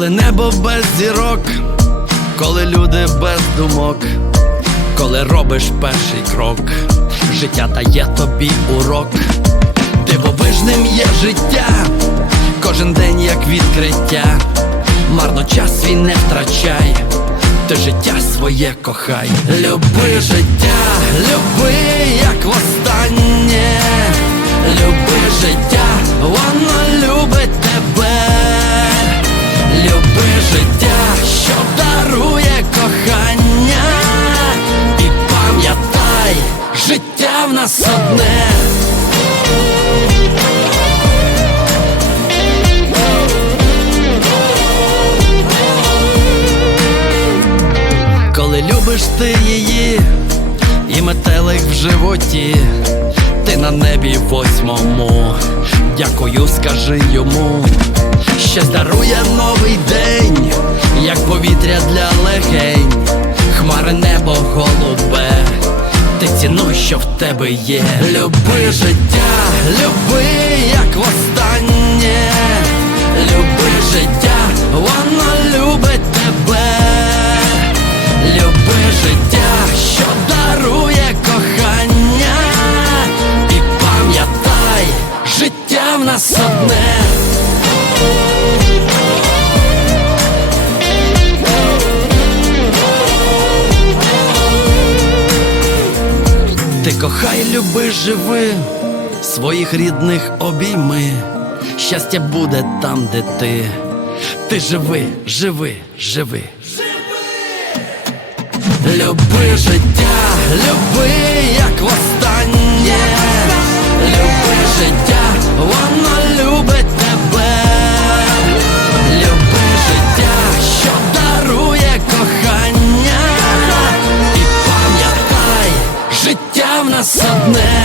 коли небо без зірок, коли люди без думок, коли робиш перший крок, життя дає тобі урок, дивовижним є життя, кожен день як відкриття, марно час свій не втрачай, ти життя своє кохай, люби життя, люби, як востаннє, люби життя, воно любить в нас одне. Коли любиш ти її, і метелик в животі, ти на небі восьмому. Дякую, скажи йому, що дарує новий день, як повітря для легень, хмари небо голубе, ти цінуй, що в тебе є. Люби життя, люби, як востаннє, люби життя, воно любить тебе. Люби життя, що дарує кохання, і пам'ятай, життя в нас одне. Кохай, люби, живи, своїх рідних обійми. Щастя буде там, де ти. Ти живи, живи, живи. Люби життя, люби, як востаннє, життя в нас одне.